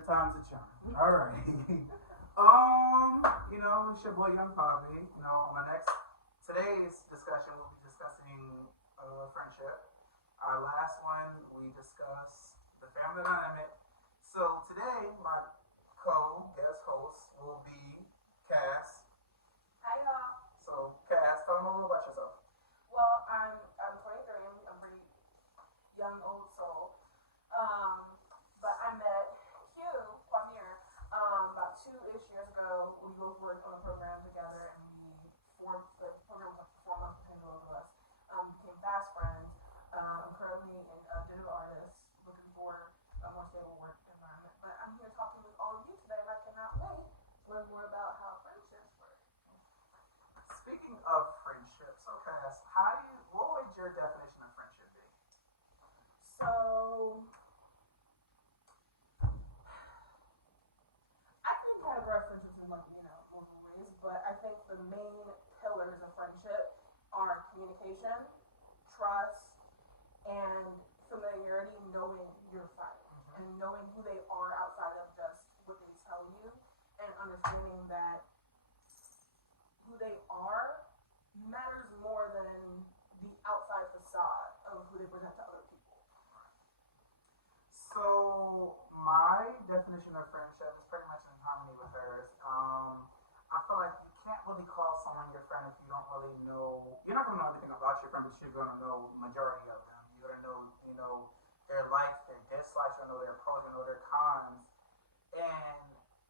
Third time's a charm. All right. It's your boy Young Bobby. On my next today's discussion, we'll be discussing friendship. Our last one, we discussed the family dynamic. So today, my co-guest host will be Cass. Hi y'all. So Cass, tell them a little about yourself. Well, I'm 23. I'm pretty young, old soul. Um, but I met Hugh Kwamir about 2-ish years ago. We both worked on a program together, and we formed the program was like 4 months between both of us. Became fast friends. I'm currently a digital artist, looking for a more stable work environment. But I'm here talking with all of you today, and I cannot wait to learn more about how friendships work. Speaking of friendship, so Cass, what would your definition of friendship be? So I can categorize friendships in multiple ways, but I think the main pillars of friendship are communication, trust, and familiarity, knowing your friend and knowing who they are outside of just what they tell you, and understanding that who they are matters more than the outside facade of who they present to other people. So my definition of friendship is pretty much in harmony with hers. I feel like you can't really call someone your friend if you don't really know. You're not gonna know everything about your friend, but you're gonna know majority of them. You're gonna know, their likes, their dislikes. You're gonna know their pros. You know their cons. And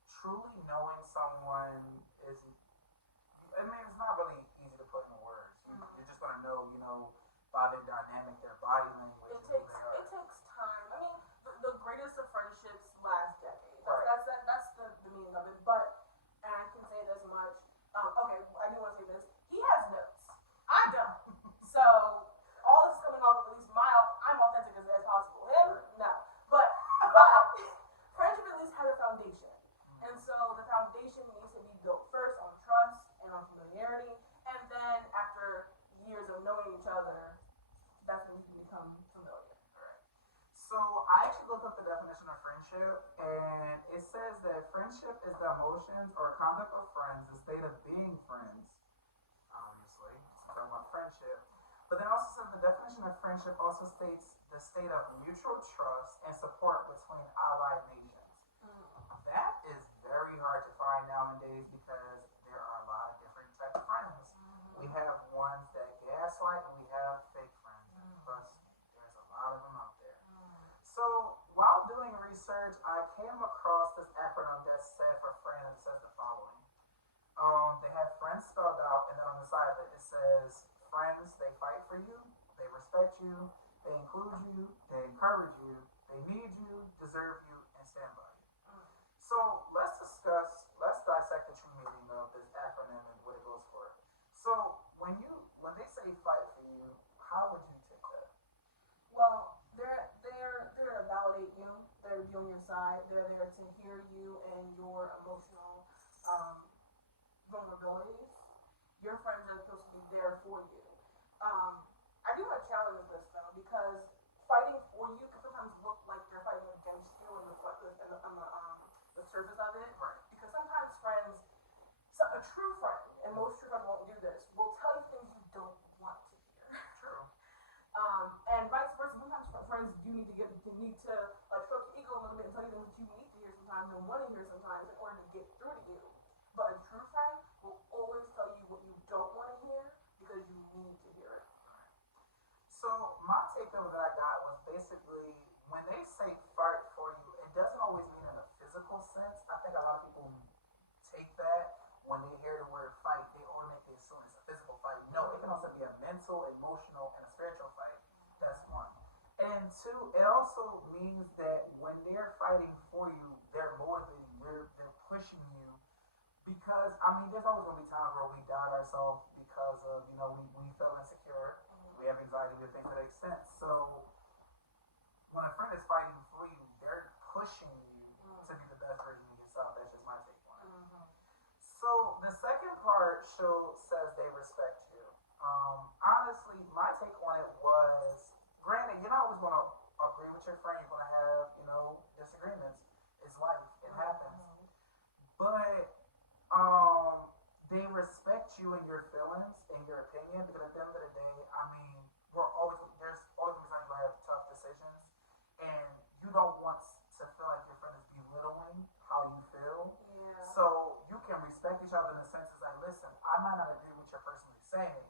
truly knowing someone is, I mean, it's not really easy to put into words. You're just gonna know, by their dynamic, their body language, It and who takes they are. it takes time. I mean, the greatest of friendships last decades. Right. That's the meaning of it. But and I can say this much. Okay, I do want to say this. He has notes. I don't. So all this is coming off of at least I'm authentic as possible. Him, no. But friendship at least has a foundation. And so the foundation needs to be built first on trust and on familiarity. And then after years of knowing each other, that's when you can become familiar. Right. So I actually looked up the definition of friendship, and it says that friendship is the emotions or conduct of friends, the state of being friends. Obviously, it's talking about friendship. But then also says the definition of friendship also states the state of mutual trust and support between allied nations. That is very hard to find nowadays because there are a lot of different types of friends. We have ones that gaslight and we have fake friends. Plus, there's a lot of them out there. So, while doing research, I came across this acronym that said for friends, it says the following. They have friends spelled out, and then on the side of it, it says friends, they fight for you, they respect you, they include you, they encourage you, they need you, deserve you, and stand by you. So let's dissect the true meaning of this acronym and what it goes for. So when they say fight for you, how would you take that? Well, they're to validate you. They're to be on your side. They're there to hear you and your emotional vulnerabilities. Your friends are supposed to be there for you. I do want to challenge this though, because fighting for you can sometimes look like they're fighting against you on the surface of it. Right. Because sometimes friends, so a true friend, and most true friends won't do this, will tell you things you don't want to hear. True. And vice versa. Sometimes friends do need to like stroke your ego a little bit and tell you things that you need to hear sometimes and want to hear sometimes in order to get through to you. But a true friend will always tell you what you don't want to hear because you need to hear it. So my takeaway that I got was basically when they say fight for you, it doesn't always mean in a physical sense. I think a lot of people take that when they hear the word fight, they automatically assume it's a physical fight. No, it can also be a mental, emotional, and a spiritual fight. That's one. And two, it also means that when they're fighting for you, they're motivating you, they're pushing you. Because I mean, there's always gonna be times where we doubt ourselves because of we feel insecure, we have anxiety, we have things to that extent. So when a friend is fighting for you, they're pushing you to be the best version of yourself. That's just my take on it. So the second part says they respect you. Honestly, my take on it was, granted, you're not always gonna agree with your friend. You're gonna have disagreements. It's life. not agree with your personally saying,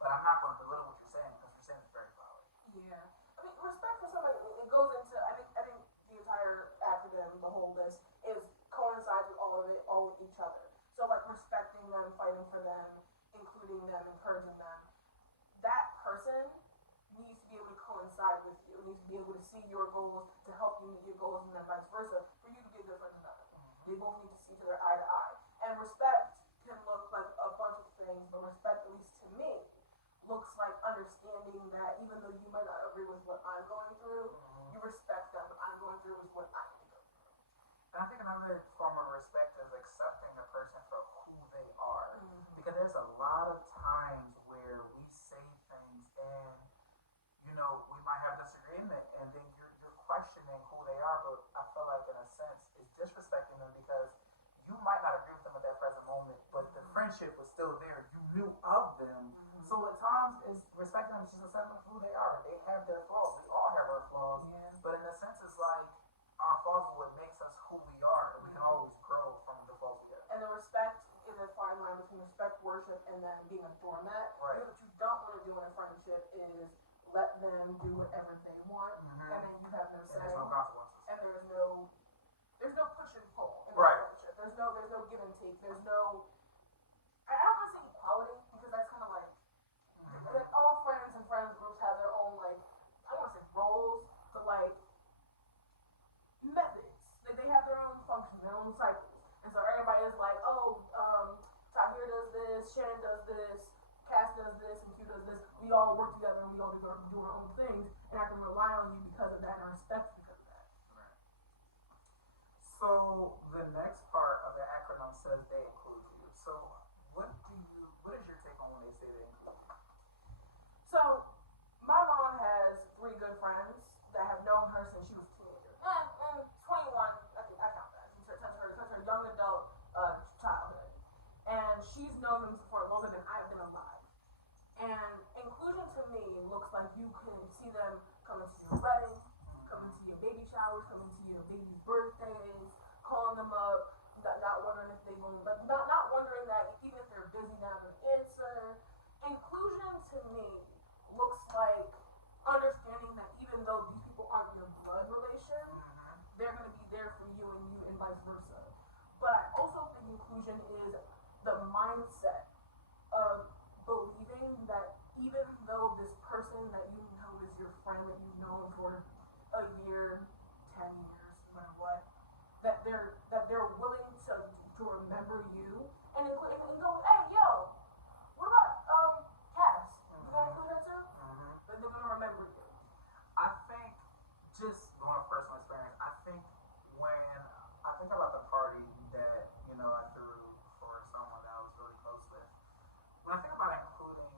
but I'm not going to belittle what you're saying because you're saying it's very valid. Yeah. I mean, respect for somebody, it goes into, I think the entire acronym, the whole list, is coincides with all of it, all with each other. So, like, respecting them, fighting for them, including them, encouraging them. That person needs to be able to coincide with you, needs to be able to see your goals, to help you meet your goals, and then vice versa, for you to be a good friend with them. They both need to see each other eye to eye. And respect can look like a bunch of things, but respect, at least to me, looks like understanding that even though you might not agree with what I'm going through, you respect that what I'm going through is what I need to go through. And I think another form of respect is accepting the person for who they are. Because there's a lot of times where we say things and, we might have disagreement and then you're questioning who they are, but I feel like in a sense it's disrespecting them because you might not agree with them at that present moment, but the friendship was still there. You knew of them. So at times it's respecting them is just accepting who they are. They have their flaws. We all have our flaws. Yeah. But in a sense it's like our flaws are what makes us who we are, and we can always grow from the flaws we have. And the respect is a fine line between respect, worship, and then being a doormat. Right. What you don't want to do in a friendship is let them do whatever they want, and then you have no say. And there's no consequences. And there's no push and pull in a Right. friendship. There's no give and take. There's no, I don't want to say equality because that's kind of like all friends and friends groups have their own like, I don't want to say roles, but like methods. Like they have their own functions, their own cycles. And so everybody is like, oh, Tahir does this, Shannon does this, Cass does this, and Q does this. We all work together and we all do our own things, and I can rely on you because of that and I respect you because of that. Right. So the next part of the acronym says they include you. So what is your take on when they say they include you? So my mom has 3 good friends that have known her since she was a teenager. And 21, I count that. Since her young adult childhood. And she's known them for longer than I've been alive. And inclusion to me looks like you can see them coming to your wedding, coming to your baby showers, coming to your baby's birthdays, calling them up, not wondering if they will, like not wondering that even if they're busy now to answer. Inclusion to me looks like understanding that even though these people aren't your blood relation, they're going to be there for you and vice versa. But I also think inclusion is the mindset of believing that even though this person that you know is your friend that you've known for a year, 10 years, no matter what, that they're willing to remember you and go, hey yo, what about Cass? You gonna include her too? But they're gonna remember you. I think, just going on personal experience, I think when I think about the party that, I threw for someone that I was really close with, when I think about including,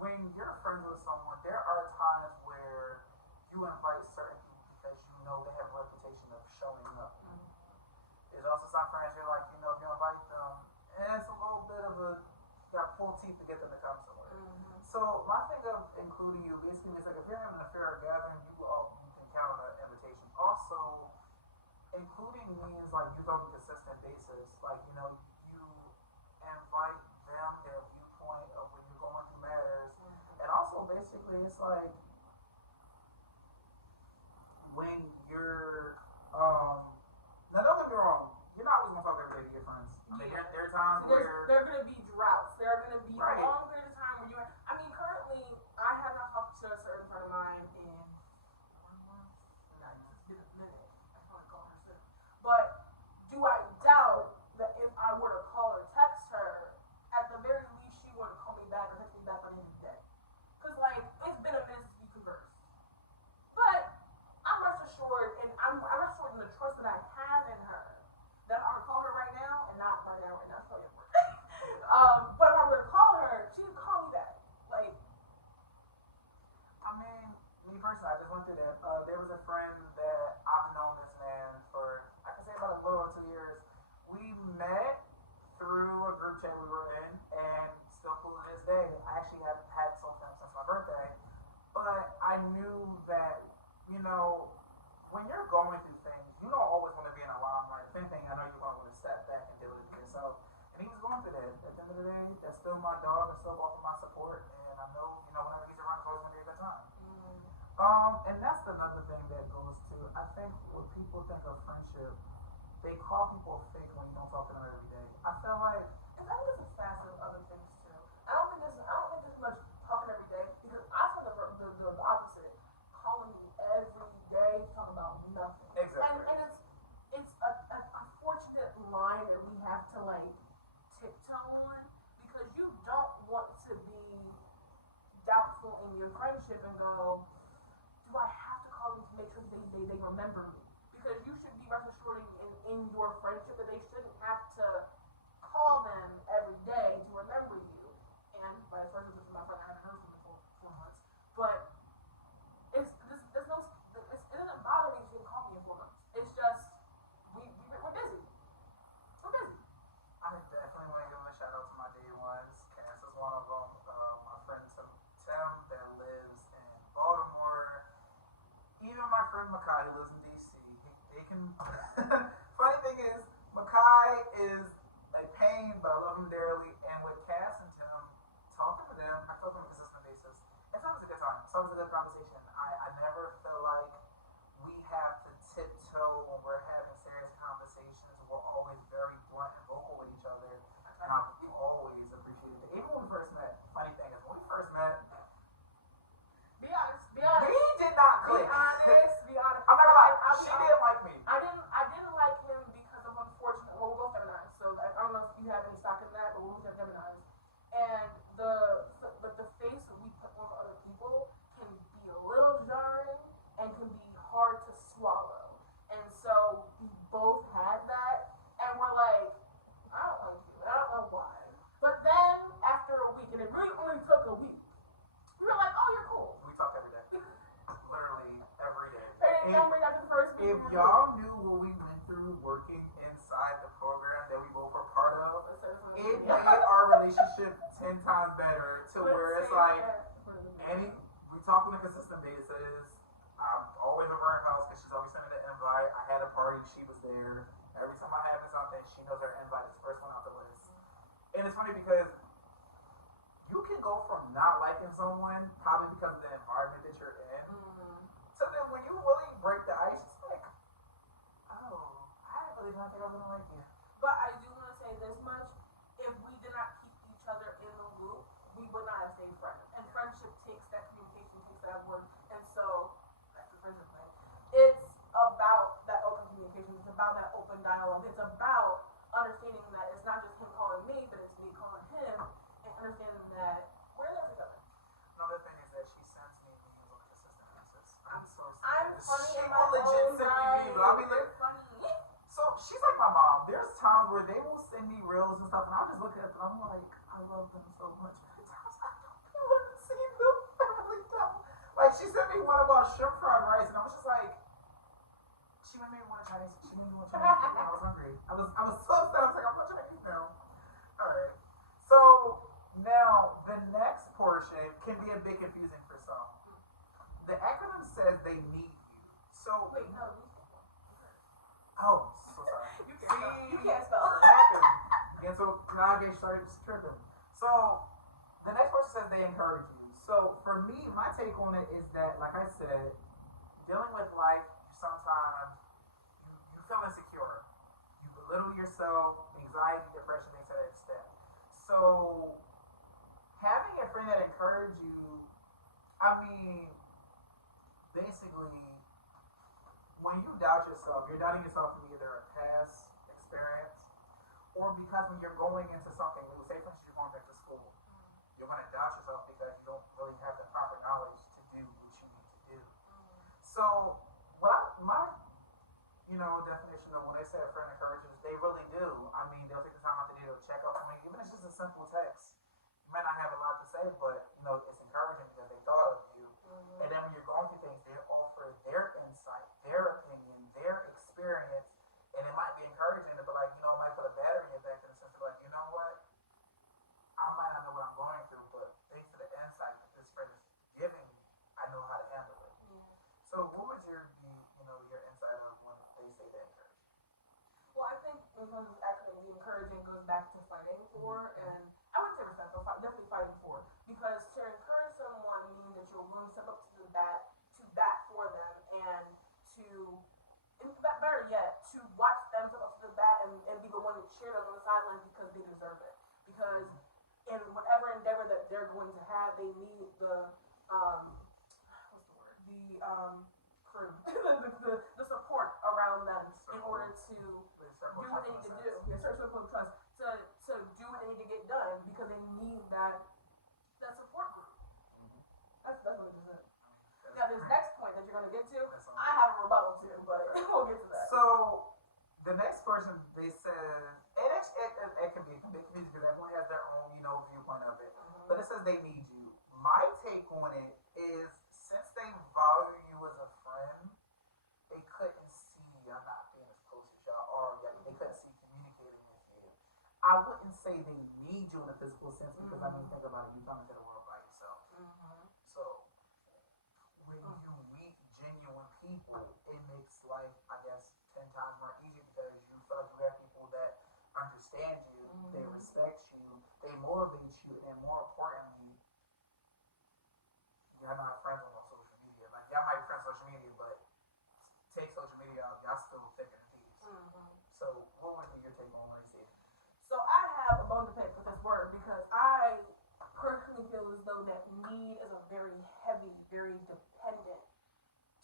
when you're friends with someone, there are times where you invite certain people because you know they have a reputation of showing up. There's also some friends you're like, if you invite them, and it's a little bit of you got to pull teeth to get them to come somewhere. So my thing of including you basically is like if you're having a fair gathering, you can count on an invitation. Also, including means like you go on a consistent basis. Like, you invite them, their viewpoint of when you're going through matters. And also basically it's like when you're now don't get me wrong, you're not always gonna talk every day to your friends. I mean there are times where There are going to be droughts. There are going to be Right. long periods of time where currently, I have not talked to a certain friend of mine in 1 month. No, it's been a minute. I can probably call her soon. But do I doubt that if I were to call or text her, at the very least she wouldn't call me back or text me back by the end of the day? Because, it's been a minute since we conversed. But I'm rest assured, and I'm rest assured in the trust that I have in her, that I would call her right now, and not right now, it's probably at work. But if I were to call her, she would call me back. I mean, me personally, I just went through that. There was a friend that I've known this man for, I can say about a little over 2 years. We met through a group chat we were in, and still cool to this day. I actually have had some friends since my birthday, but I knew that, when you're going through things, you don't always want to be in a limelight. If anything, I know you're going to want to step back and deal with it yourself. And he was going through that. At the end of the the day, that's still my dog, that's still offering my support, and I know, whenever he's around, it's always gonna be a good time. Mm. And that's another thing that goes to, I think when people think of friendship, they call people fake when you don't talk to them every day. I feel like, And I think it's a facet of other things too. I don't think there's much talking every day because I feel the opposite. Calling me every day to talk about nothing. exactly. And it's a unfortunate line that we have to like tiptoe on because you don't want to be doubtful in your friendship and go, do I have to call them to make sure they remember me? Because you should be rest assured in your friendship that they shouldn't have to call them every day to remember you. And vice versa, this is my friend I haven't heard from in 4 months. But it doesn't bother me if you didn't call me in 4 months. It's just we're busy. We're busy. I definitely want to give them a shout out to my day ones. Cass is one of them. My friend Tim that lives in Baltimore. Even my friend Makai who lives in DC. They can. Funny thing is, Makai is a pain, but I love him dearly. And with Cass and Tim, talking to them, I talk to them on a consistent basis. It's always a good time. It's always a good conversation. I never feel like we have to tiptoe when we're having serious conversations. We're always very blunt and vocal with each other. And I've always appreciated it. Even when we first met, funny thing is, when we first met, Be honest. Be we honest. did not Be click. honest. Be honest. I'm not gonna lie, I'll be she honest. didn't like me. I didn't like him because of unfortunate. Well, we're both Geminis, so I don't know if you have any stock in that, but we're both Geminis. And the face that we put on other people can be a little jarring and can be hard to swallow. And so we both had that, and we're like, I don't like you. I don't know why. But then after a week, and it really only took a week, we were like, oh, you're cool. We talk every day. Literally every day. And then we got the first week. If y'all knew what we went through working inside the program that we both were part of, it made our relationship 10 times better to where it's like, we talk on a consistent basis. I'm always over her house because she's always sending the invite. I had a party, she was there. Every time I have something, she knows her invite is the first one out the list. And it's funny because you can go from not liking someone, probably because of the environment that you're in, so then when you really break the ice, it's like, oh, I didn't really not think I was gonna like you. But I do want to say this much: if we did not keep each other in the loop, we would not have stayed friends. And friendship takes that communication, takes that work. And so, that's the friendship thing. It's about that open communication. It's about that open dialogue. It's about understanding that it's not just him calling me, but it's me calling him, and understanding that we're there together. Another thing is that she sends me memes on a consistent basis. I'm so I'm serious. funny She in will my legit own send me right. memes. I'll be like, You're funny. so she's like my mom. There's times where they will send me reels and stuff, and I'll just look at them and I'm like, I love them so much. But at times I don't be wanting to see them. I really don't. Like she sent me one about shrimp fried rice, and I was just like, she made me want to Chinese. She made me want Chinese food. I was hungry. I was so upset. I was like, I'm not Chinese now. All right. So now the next portion can be a bit confusing for some. The acronym says they need you. So Wait, no. oh, so sorry. You can't spell It's it. an acronym. And so now I get started tripping. So the next person says they encourage you. So for me, my take on it is that, like I said, dealing with life, sometimes you feel insecure. You belittle yourself, anxiety, depression, things to that extent. So having a friend that encourages you, I mean, basically, when you doubt yourself, you're doubting yourself from either a past experience or because when you're going into something new, say for instance you're going back to school, you're going to doubt yourself because you don't really have the proper knowledge to do what you need to do. So, my definition of when they say a friend encourages, they really do. I mean, they'll take the time out to do a check up on me, even if it's just a simple text. You might not have a lot to say, but it's encouraging because they thought of you. And then when you're going through things, they offer their insight, their opinion, their experience, and it might be encouraging to be like, it might put a battery in your back in the sense of like, you know what? I might not know what I'm going through, but thanks to the insight that this friend is giving me, I know how to handle it. Yeah. So what would your insight of when they say they encourage? Well, I think when it comes to actually being encouraging goes back to fighting for, and and cheer them on the sidelines because they deserve it. Because in whatever endeavor that they're going to have, they need the what's the word? Crew, the support around them in order to do what they need to do. Yeah, circle of trust to do what they need to get done because they need that support group. That's what it is. Now, this next point that you're going to get to, I have a rebuttal to, but we'll get to that. So, the next person, they said, and it can be confusing because everyone has their own, viewpoint of it. Mm-hmm. But it says they need you. My take on it is, since they value you as a friend, they couldn't see y'all not being as close as y'all are. They couldn't see communicating with you. I wouldn't say they need you in a physical sense because, think about it, you're coming to the world by yourself. So, when you meet genuine people, it makes life, I guess, 10 times more easy because you feel like you have people that understand you, they respect you, they motivate you, and more importantly, y'all not friends on social media. Like, y'all might be friends on social media, but take social media out, y'all still thick in the thieves. So, what would be your take on what he said? So, I have a bone to pick with this word because I personally feel as though that need is a very heavy, very dependent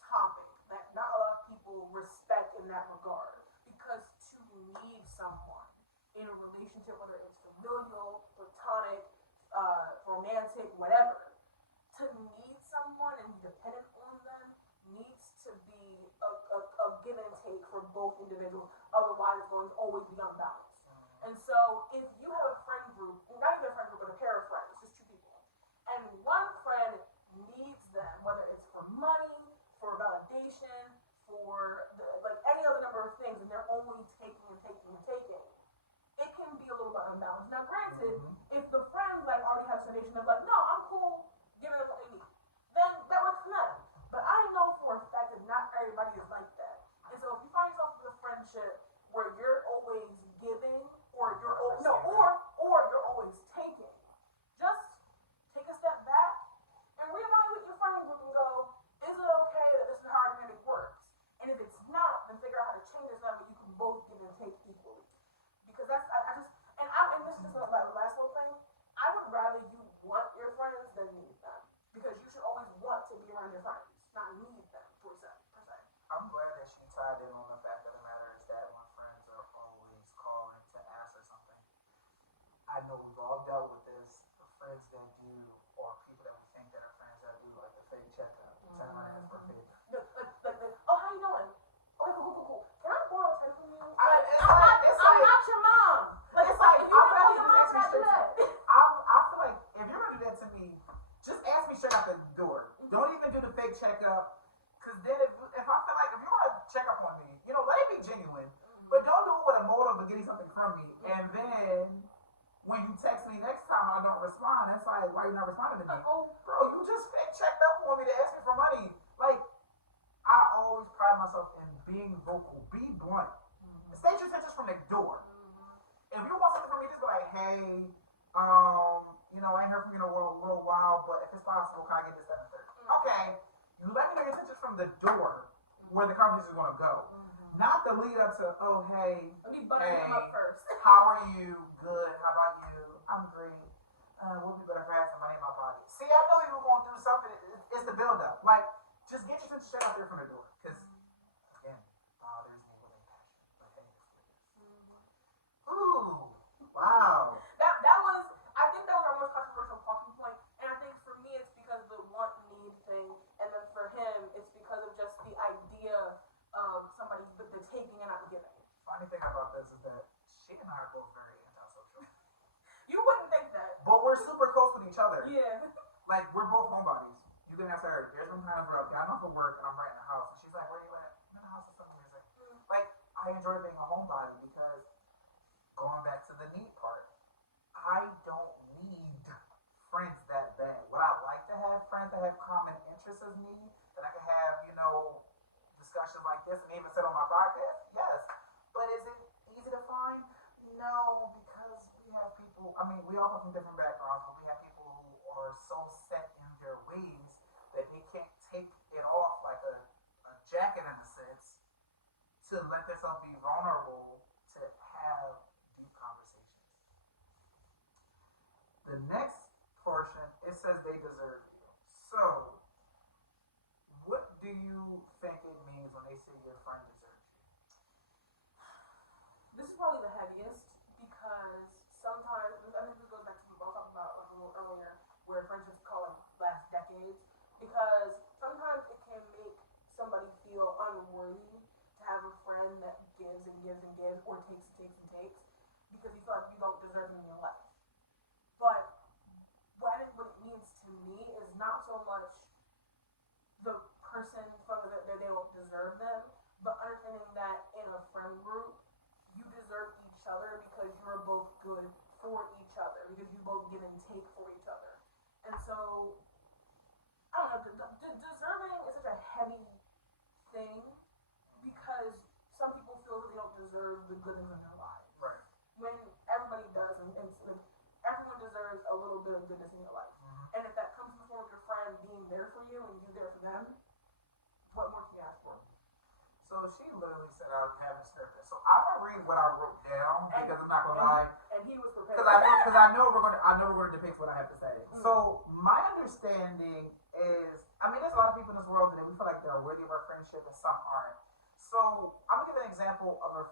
topic that not a lot of people respect in that regard. Because to need someone in a relationship, whether it's familial, platonic, romantic, whatever, to need someone and be dependent on them needs to be a give and take for both individuals. Otherwise, it's going to always be unbalanced. And so, if you have a friend group, not even a friend group, but a pair of friends, just two people, and one friend needs them, whether it's for money, for validation, for any other number of things, and they're only taking and taking and taking, it can be a little bit unbalanced. Now, granted, if the friends already have a foundation of no, I'm cool, giving them what they need, then that works for them. But I know for a fact that not everybody is like that. And so if you find yourself in a friendship where you're always giving, or you're always taking, just take a step back and reevaluate your friend group and go, is it okay that this is how our dynamic works? And if it's not, then figure out how to change this so you can both give and take equally. Because that's and this is just the last little thing. I would rather you want your friends than need them. Because you should always want to be around your friends, not need them per se. I'm glad that she tied in on the fact of the matter is that my friends are always calling to ask her something. I know we've all dealt with this. The friends that do, or people that we think that are friends that do, like the fake checkup. Turn around and ask for a fake. Oh, how you doing? Okay, cool. Can I borrow 10 from you? I'm not your mom. It's like if you really your mom, can I do that? I feel like if you're gonna do that to me, just ask me straight out the door. Don't even do the fake checkup. Cause then if I feel like if you wanna check up on me, let it be genuine. But don't do it with a motive of getting something from me. And then when you text me next time and I don't respond, that's like, why you not responding to me? Bro, you just fake checked up on me to ask me for money. Like, I always pride myself in being vocal. Be blunt. State your intentions from the door. If you want something from me, just be like, hey, I ain't heard from you in a little while, but if it's possible, can I get this, that, and third? Okay. You let me know your intentions from the door where the conversation is going to go. Not the lead up to, oh, hey. Let me butter him up first. How are you? Good. How about you? I'm great. We'll be better for having some money in my pocket. See, I know you were going to do something. It's the build up. Like, just get your intentions straight out there from the door. Because, again, bothers me with a passion. But hey, ooh. Wow. I think that was our most controversial talking point. And I think for me, it's because of the want need thing. And then for him, it's because of just the idea of somebody the taking and not giving. Funny thing about this is that she and I are both very antisocial. You wouldn't think that. But we're super close with each other. Yeah. Like, we're both homebodies. You can ask her. There's some times where I've gotten off of work and I'm right in the house. And she's like, where you at? I'm in the house with some music. Like, I enjoy being a homebody because going back to the need part, I don't need friends that bad. Would I like to have friends that have common interests as me? That I can have, discussions like this and even sit on my podcast? Yes. But is it easy to find? No, because we have people, we all come from different backgrounds, but we have people who are so set in their ways that they can't take it off like a jacket in a sense to let themselves be vulnerable to have the next portion, it says they deserve you. So, what do you think it means when they say your friend deserves you? This is probably the heaviest because sometimes I think this goes back to what I was talking about like a little earlier, where friendships call like last decades. Because sometimes it can make somebody feel unworthy to have a friend that gives and gives and gives, or takes and takes and takes, because you feel like you don't deserve them in your life. But what it means to me is not so much the person from that they don't deserve them, but understanding that in a friend group, you deserve each other because you're both good for each other, because you both give and take for each other. And so, I don't know, deserving is such a heavy thing because some people feel that they don't deserve the good things in their lives. Right. When everybody does, and everyone deserves a little bit of goodness in your life. Mm-hmm. And if that comes in the form of your friend being there for you and you there for them, what more can you ask for? So she literally said I haven't scripted. So I'm gonna read what I wrote down because I'm not gonna lie. And he was prepared. Because I know we're gonna depict what I have to say. Mm-hmm. So my understanding is, I mean, there's a lot of people in this world that we feel like they're worthy of our friendship and some aren't. So I'm gonna give an example of a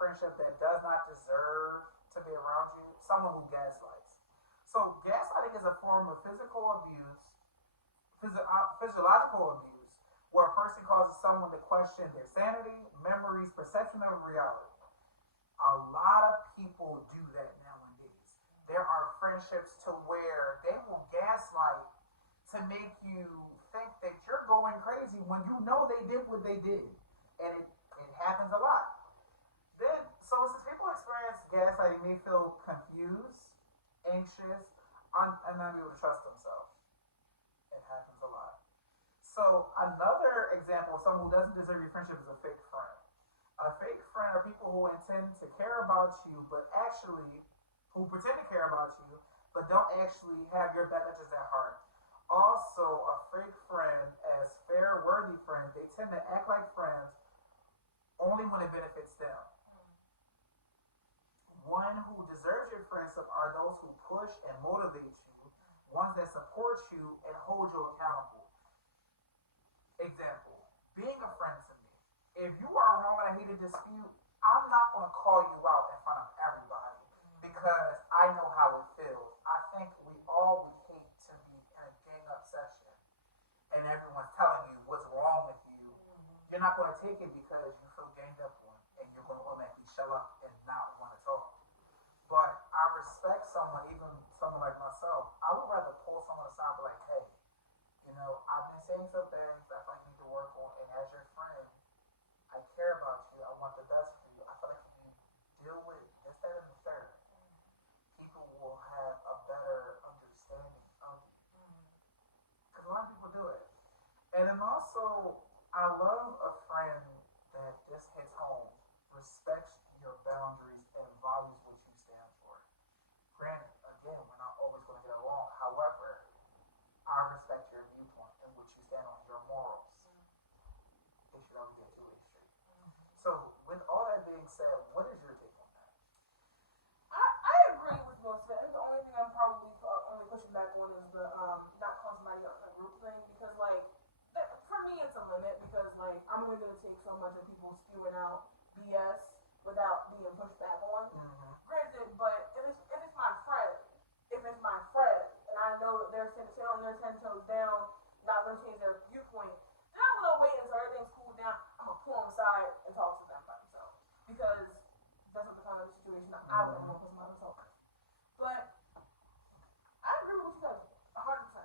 friendship that does not deserve to be around you. Someone who gaslights. So gaslighting is a form of physical abuse, physiological abuse, where a person causes someone to question their sanity, memories, perception of reality. A lot of people do that nowadays. There are friendships to where they will gaslight to make you think that you're going crazy when you know they did what they did. And it happens a lot. Then, so since people experience gaslighting, they feel confused, anxious, and unable to trust themselves. It happens a lot. So another example of someone who doesn't deserve your friendship is a fake friend. A fake friend are people who intend to care about you, but actually, who pretend to care about you, but don't actually have your best interests at heart. Also, a fake friend, as fair, worthy friends, they tend to act like friends only when it benefits them. One who deserves your friendship are those who push and motivate you, ones that support you and hold you accountable. Example, being a friend to me. If you are wrong and I hate a dispute, I'm not going to call you out in front of everybody because I know how it feels. I think we all would hate to be in a gang up session and everyone's telling you what's wrong with you. You're not going to take it because you feel ganged up on and you're going to automatically shell up and not want to talk. But I respect someone, even someone like myself. I would rather pull someone aside and be like, hey, I've been saying some things I feel like you need to work on, and as your friend, I care about you. I want the best for you. I feel like if you deal with this, that, and the third, people will have a better understanding of you. Because a lot of people do it. And then also, I love a friend that just hits home, respects your boundaries, and values what you stand for. Granted, again, we're not always going to get along. However, I respect your viewpoint and what you stand on, your morals. It should always be a two-way street. So, with all that being said, what is your take on that? I agree with most of it. The only thing I'm probably only pushing back on is the not calling somebody out in a group thing, because like for me it's a limit, because like I'm only gonna take so much of people spewing out BS without being pushed back on. Mm-hmm. Granted, but if it's my friend, and I know that they're sitting on their 10 toes down, not gonna change their viewpoint, then I'm gonna wait until everything's cooled down. I'm gonna pull them aside and talk to them by themselves, because that's not the kind of situation that I would ever want to put somebody else over. But I agree with you guys 100%.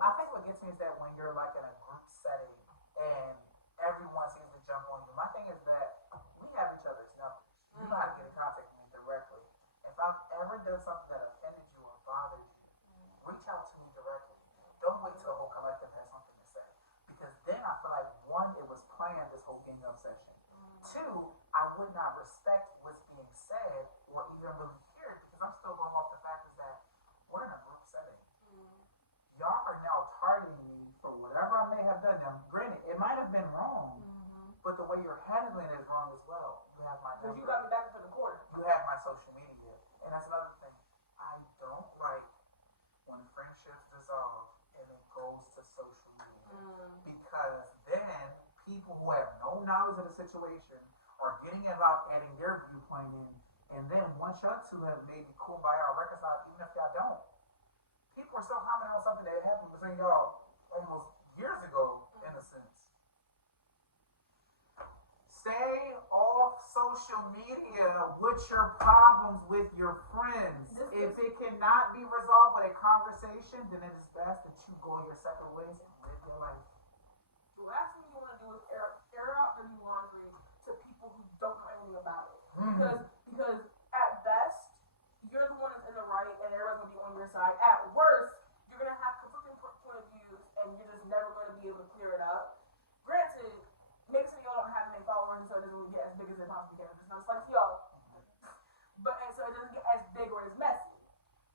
I think what gets me is that when you're like in a group setting and everyone seems to jump on you, my thing is that we have each other's numbers. You know how to get in contact with me directly. If I've ever done something that offended you or bothered you, reach out to me directly. Don't wait till the whole collective has something to say. Because then I feel like, one, it was planned, this whole gang up session. Two, I would not respect what's being said or even really hear it, because I'm still going off the fact is that we're in a group setting. Y'all are now targeting me for whatever I may have done. Now, granted, it might have been wrong, but the way you're handling it is wrong as well. You have my Because number. you got me back into the corner. You have my social media. who have no knowledge of the situation are getting involved, adding their viewpoint in, and then once y'all two have maybe kumbaya or reconciled, even if y'all don't, people are still commenting on something that happened between y'all almost years ago, in a sense. Stay off social media with your problems with your friends. If it cannot be resolved with a conversation, then it is best that you go your separate ways and live your life. The last thing you want to do is air out dirty laundry to people who don't know anything about it. Because at best, you're the one that's in the right and everyone's gonna be on your side. At worst, you're gonna have conflicting point of views and you're just never gonna be able to clear it up. Granted, make sure y'all don't have many followers so it doesn't really get as big as it possibly can. It's not just like y'all. But and so it doesn't get as big or as messy.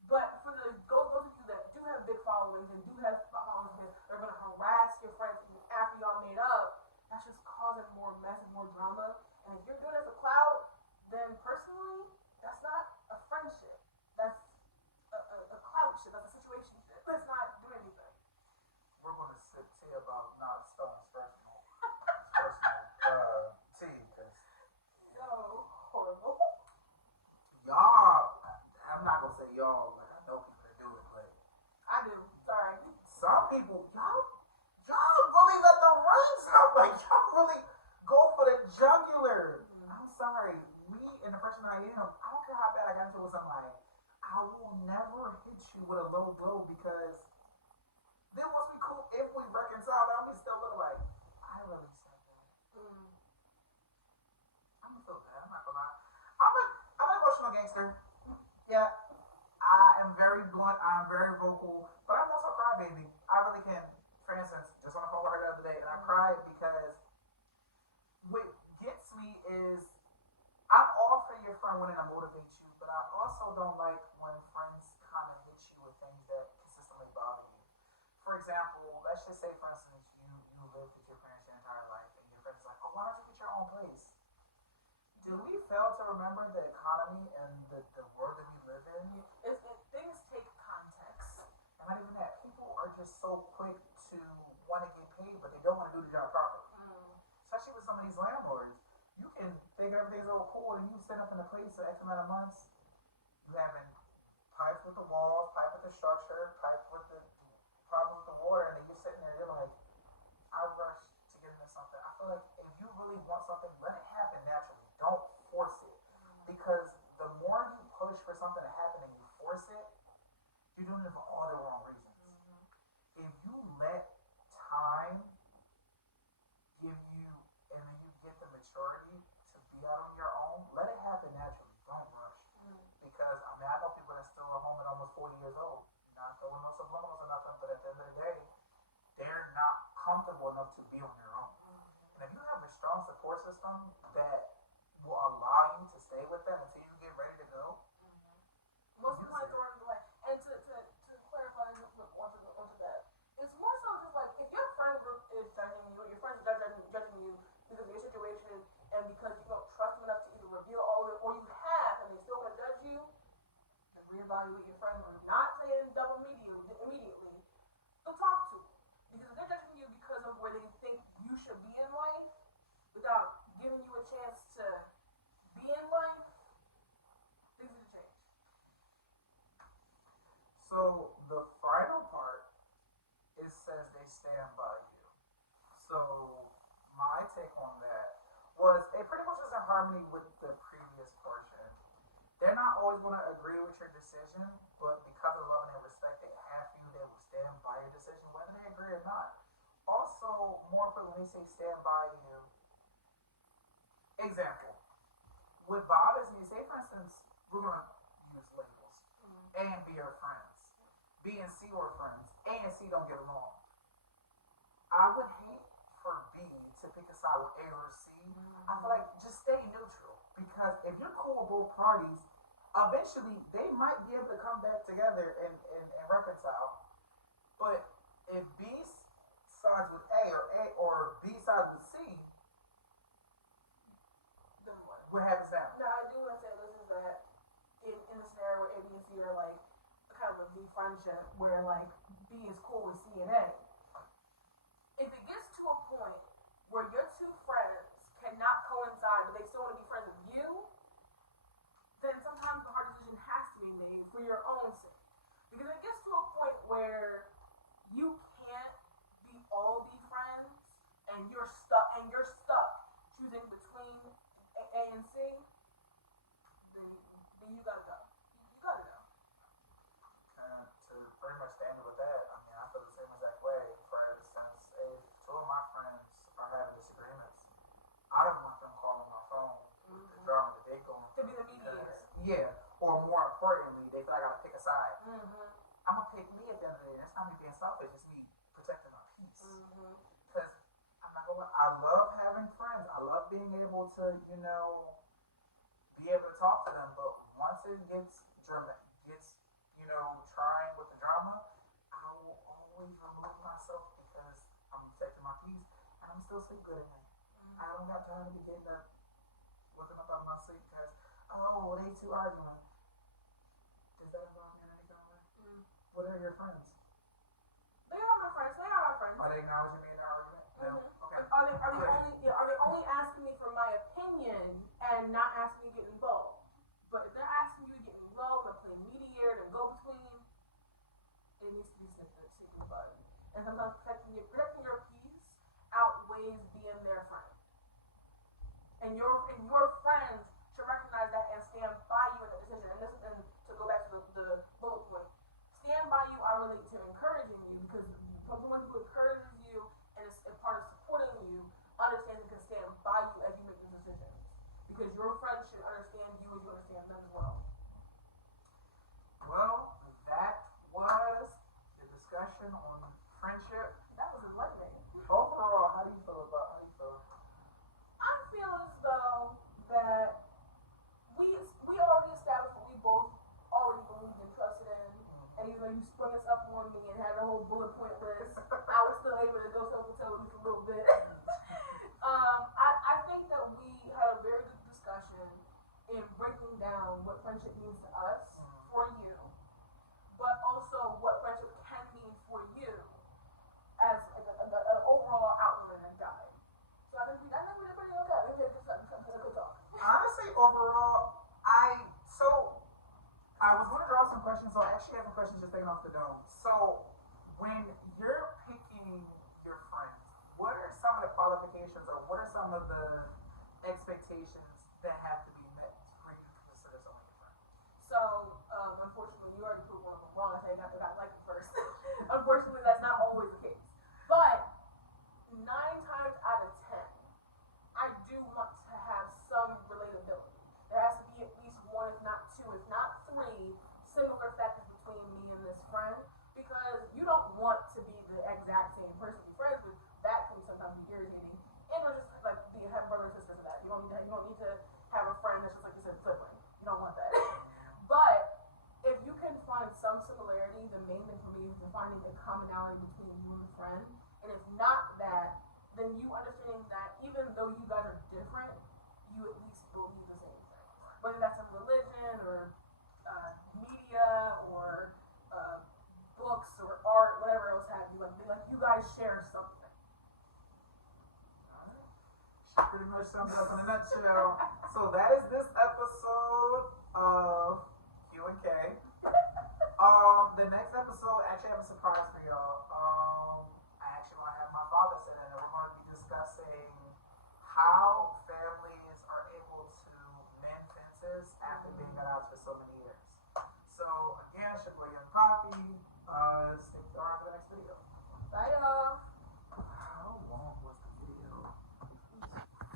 But for those of you that do have big followings and do have followers that are gonna harass your friends after y'all made up, that's just causing more mess and more drama. And if you're doing it for clout, then personally, that's not a friendship. That's a clout shit. That's a situation shit. Let's not do anything. We're gonna say about not Stone's personal tea, because So horrible. y'all, I'm not gonna say y'all, like I know people that do it, but I do. Sorry. some people, y'all really let the rings out, like y'all really go for the jugular. I'm sorry, me and the person I am, I don't care how bad I got into it with somebody, I will never hit you with a low blow because then once we cool, if we reconcile, then we still look like I really said that. I'm gonna feel bad. I'm not gonna lie. I'm an emotional gangster. Yeah, I am very blunt. I'm very vocal, but I'm also a crybaby. I really can. For instance, just on the phone with her the other day, and I cried because what gets me is I'm all for your friend wanting to motivate you, but I also don't like when friends kind of hit you with things that consistently bother you. For example, let's just say, for instance, you lived with your parents your entire life, and your friend's like, "Oh, why don't you get your own place?" Do we fail to remember the economy and the world that we live in? Things take context. And not even that, people are just so quick to want to get paid, but they don't want to do the job properly. Especially with some of these landlords. You can think everything's all cool, and you set up in a place for X amount of months. You having pipes with the walls, pipe with the structure, pipe with the problem with the water, and then you're sitting there, you're like, I rushed to get into something. I feel like if you really want something, let it happen naturally. Don't force it. Because the more you push for something to happen and you force it, you're doing it for all the wrong reasons. If you let time give you, and then you get the maturity to be out on your own, let it happen naturally. Don't rush. Because I mean, I know people that still are home at almost 40 years old. Not throwing no subliminals or nothing, but at the end of the day, they're not comfortable enough to be on their own. And if you have a strong support system that will allow you to stay with them until you get ready to go, Most people like to run away. And to clarify onto that, it's more so just like if your friend group is judging you, or your friends are judging you because of your situation and because you don't trust them enough to either reveal all of it, or you have and they still want to judge you, then reevaluate your friend group. Not saying double immediately, but talk to them. Because if they're judging you because of where they think you should be in life, without giving you a chance to be in life, things need to change. so the final part, it says they stand by you. So my take on that was it pretty much is in harmony with the previous portion. They're not always going to agree with your decision, but because of love and respect they have for you, they will stand by your decision, whether they agree or not. Also, more importantly, when they say stand by you, example, what bothers me, say for instance, we're going to use labels. A and B are friends. B and C were friends. A and C don't get along. I would hate for B to pick a side with A or C. I feel like just stay neutral. Because if you're cool with both parties, eventually they might be able to come back together and reconcile. But if B sides with A or B sides with C, Then what? what happens now? Now I do want to say this is that in the scenario where A, B, and C are like kind of a B friendship, where like B is cool with C and A. If it gets to a point where your two friends I love having friends. I love being able to, be able to talk to them. But once it gets gets, trying with the drama, I will always remove myself because I'm protecting my peace and I'm still sleep good at night. I don't got time to be getting up, waking up out of my sleep because, oh, they two arguing. Does that involve me in any kind of way? What are your friends? They are my friends. They are my friends. Are they acknowledging me in the argument? No. Okay. Are they asking me for my opinion and not asking me to get involved? But if they're asking you to get involved and play mediator and go between, it needs to be signified. And sometimes protecting your peace outweighs being their friend. And your friends should recognize that and stand by you in the decision. And to go back to the bullet point, stand by you. I relate to encouraging you because someone who encourages you and is a part of supporting you understands and can stand by you as you make these decisions. Because your friends should understand you as you understand them as well. Well, that was the discussion on friendship. That was enlightening. Overall, how do you feel? I feel as though that we already established what we both already believed and trusted in. And even though you sprung us up on me and had a whole bullet point list, I was still able to go toe to toe just a little bit. I think that we had a very good discussion in breaking down what friendship means to us, for you, but also what friendship can mean for you as an overall outline and guide. So I think we did pretty okay. We did good talk. Honestly, overall, I was going to draw some questions, so I actually have some questions just taken off the dome. So, when you're picking your friends, what are some of the qualifications or what are some of the expectations that have to be met for you to consider someone your friend? So, unfortunately, you already proved one of them wrong. I said I like them first. Unfortunately, that's not always the case. But 9 times out of 10, I do want to have some relatability. There has to be at least one, if not two, if not three, similar factors between me and this friend. Because you don't want to be the exact same person you're friends with. That can sometimes be irritating. And or just like have brother and sister for that. You don't need to have a friend that's just like you said, sibling. You don't want that. But if you can find some similarity, the main thing for me is finding a commonality between you and the friend. And if not that, then you understanding that even though you guys are different, you at least believe the same thing. Whether that's in religion or media or books or art, whatever else have you, like you guys share something. She pretty much summed it up in a nutshell. So that is this episode of Q and K. The next episode, I actually have a surprise for y'all. I actually want to have my father sit in, and we're going to be discussing how families are able to mend fences after being at odds for so many years. So again, it's your boy Young Poppy. Stay tuned for the next video. Bye y'all.